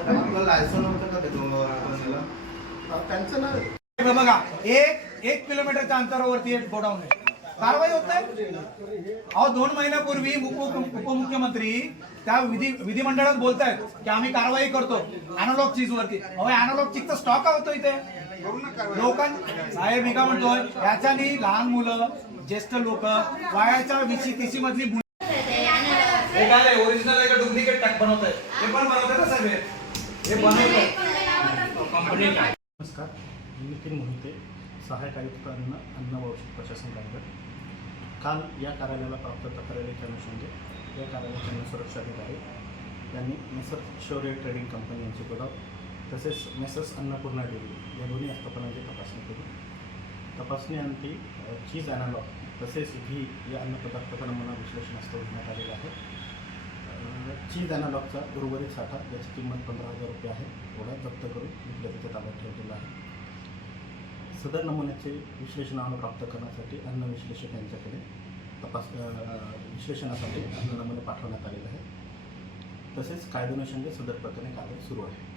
आपलं लायसन होतं का ते त्यांचं ना बघा, एक किलोमीटरच्या अंतरावरती एक गोडाऊन आहे, कारवाई होत नाही. अहो 2 महिन्यापूर्वी उपमुख्यमंत्री त्या विधिमंडळात बोलतायत की आम्ही कारवाई करतो अॅनालॉग चीज वरती. अहो अॅनालॉग चीजचा स्टॉक होतो इथे साहेब. मी काय म्हणतोय, याच्यानी लहान मुलं, ज्येष्ठ लोक, वयाच्या 20-30 मधली ओरिजिनल आहे का डुप्लिकेट टॅक बनवत आहे, हे पण बनवतात ना साहेब, हे बनवतो कंपनी. नमस्कार, मी नितीन मोहिते, सहाय्यक आयुक्त अन्न व औषध प्रशासन कार्यालय. काल या कार्यालयाला प्राप्त तक्रारीच्या अनुषंगाने या कार्यालयाचे अन्न सुरक्षा अधिकारी यांनी मेसर्स शौर्य ट्रेडिंग कंपनी यांचे गोदाम तसेच मेसर्स अन्नपूर्णा डेअरी या दोन्ही आस्थापनांची तपासणी केली. तपासणीअंती चीज ॲनालॉग तसेच घी या अन्नपदार्थाचा नमुना विश्लेषणास्तव घेण्यात आलेला आहे. चीज ॲनालॉगचा उर्वरित साठा याची किंमत 15,000 रुपये आहे, एवढा जप्त करून विक्रेत्याच्या ताब्यात ठेवलेला आहे. सदर नमुन्याचे विश्लेषण प्राप्त करण्यासाठी अन्न विश्लेषक यांच्याकडे विश्लेषणासाठी अन्न नमुने पाठवण्यात आलेले आहे. तसेच कायद्यानुषंगाने सदर प्रकरणी कारवाई सुरू आहे.